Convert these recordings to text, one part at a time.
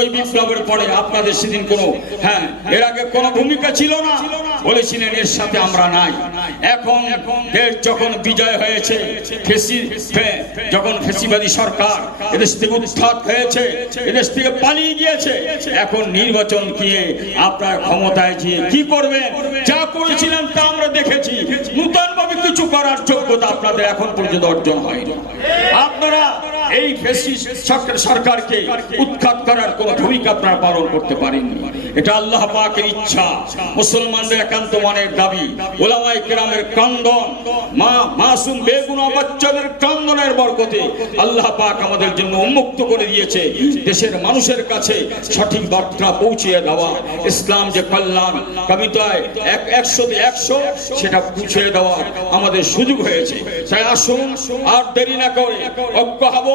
ওই বিপ্লবের পরে আপনাদের সেদিন কোনো হ্যাঁ এর আগে ভূমিকা ছিল না। বলেছিলেন, এর সাথে আমরা নাই। এখন যখন বিজয় হয়েছে, ফেসি যখন ফেসিবাদী সরকার হয়েছে পালিয়ে গিয়েছে, এখন নির্বাচন দিয়ে আপনার ক্ষমতায় গিয়ে কি করবেন? যা করেছিলেন তা আমরা দেখেছি। নূতন ভাবে কিছু করার যোগ্যতা আপনাদের এখন পর্যন্ত অর্জন হয়নি। আপনারা এই সরকারকে উৎখাত করার কোন ভূমিকা আপনারা পালন করতে পারেননি এটা আল্লাহ পাকের ইচ্ছা। মুসলমানদের একান্ত মনের দাবি। ওলামাই কেরামের ক্রন্দন, মা মাসুম বেগুনা বাচ্চাদের ক্রন্দনের বরকতে আল্লাহ পাক আমাদের জন্য উন্মুক্ত করে দিয়েছে। দেশের মানুষের কাছে সঠিক বার্তা পৌঁছিয়ে দেওয়া। ইসলাম যে কল্যাণ, কবিতায় এক একশো একশো, সেটা পৌঁছিয়ে দেওয়া আমাদের সুযোগ হয়েছে। তাই আসুন, আর দেরি না করে ঐক্য হব।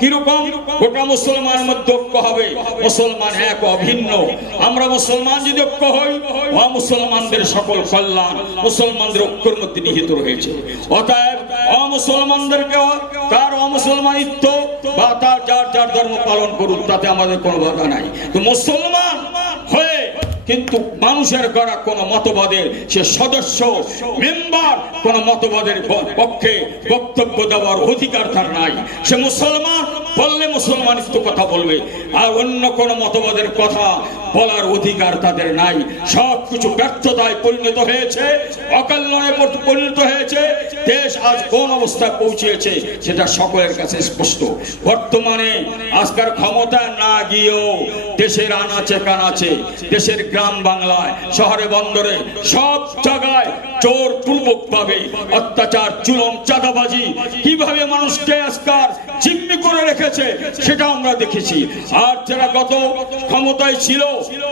কীরকম? গোটা মুসলমানের মধ্যে ঐক্য হবে। মুসলমান এক অভিন্ন আমরা মুসলমান যদি ঐক্য হই মুসলমানদের সকল কল্যাণ, মুসলমানদের ঐক্যের মধ্যে নিহিত রয়েছে। অতএব অমুসলমানদেরকে তার অমুসলমানিত্ব বা তার যার যার ধর্ম পালন করুক, তাতে আমাদের কোনো বাধা নাই। তো মুসলমান হয়ে কিন্তু মানুষের গড়া কোন মতবাদের সে সদস্য, মেম্বার কোন মতবাদের পক্ষে বক্তব্য দেওয়ার অধিকার তার নাই। সে মুসলমান বললে মুসলমানিত্ব কথা বলবে, আর অন্য কোন মতবাদের কথা বলার অধিকার তাদের নাই। সব কিছু ব্যর্থতায় পরিণত হয়েছে অকল্যাণে পর- পরিণত হয়েছে দেশ আজ কোন অবস্থায় পৌঁছেছে সেটা সকলের কাছে স্পষ্ট। বর্তমানে আজকার ক্ষমতা না গিয়েও দেশের আনাচে কানাচে, দেশের গ্রাম বাংলায়, শহরে বন্দরে, সব জায়গায় চোর পূর্বক পাবে অত্যাচার, চুলন, চাঁদাবাজি কীভাবে মানুষকে আজকার জিম্মি করে রেখেছে সেটা আমরা দেখেছি। আর যারা গত ক্ষমতায় ছিল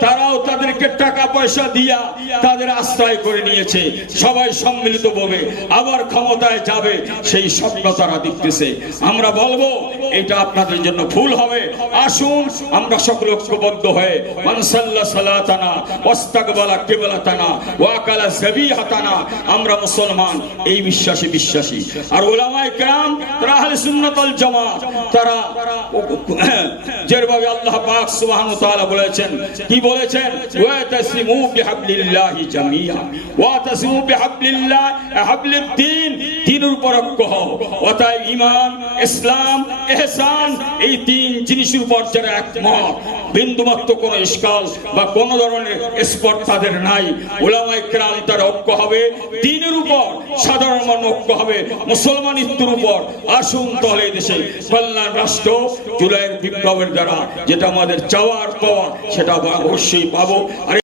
তারাও তাদেরকে টাকা পয়সা দিয়া তাদের আশ্রয় করে নিয়েছে। সবাই সম্মিলিত ভাবে আবার ক্ষমতায় যাবে, সেই স্বপ্ন তারা দেখতেছে। আমরা বলব এটা আপনাদের জন্য ভুল হবে। আসুন, আমরা সকল ঐক্যবদ্ধ হয়ে মানসাল্লা সালাতানা, ওয়াস্তাকবালা কিবলাতানা, ওয়াকালা যাবিহাতানা আমরা মুসলমান, এই বিশ্বাসে বিশ্বাসী। আর ওলামায়ে কেরাম, তারা আহলে সুন্নাত ওয়াল তারা যেভাবে আল্লাহ পাক সুবহানাহু তাআলা বলেছেন, কি বলেছেন? ওয়া তাসিমু বিহাবলিল্লাহি জামিয়া ওয়া তাসিমু বিহাবলিল্লাহ হাবলিদ্দিন দিনের উপর ঐক্য হও। অতএব ঈমান, ইসলাম ইহসান এই তিন জিনিসের উপর যারা একমত, বিন্দুমাত্র কোন ইস্কাল বা কোন ধরনের স্পট তাদের নাই। ওলামাই ক্রাম তার ঐক্য হবে, দিনের উপর সাধারণ মানুষ ঐক্য হবে, মুসলমানিত্বের উপর। আসুন তাহলে দেশে কল্যাণ রাষ্ট্র, জুলাইয়ের বিপ্লবের দ্বারা যেটা আমাদের চাওয়ার পাওয়া সেটা অবশ্যই পাবো। আর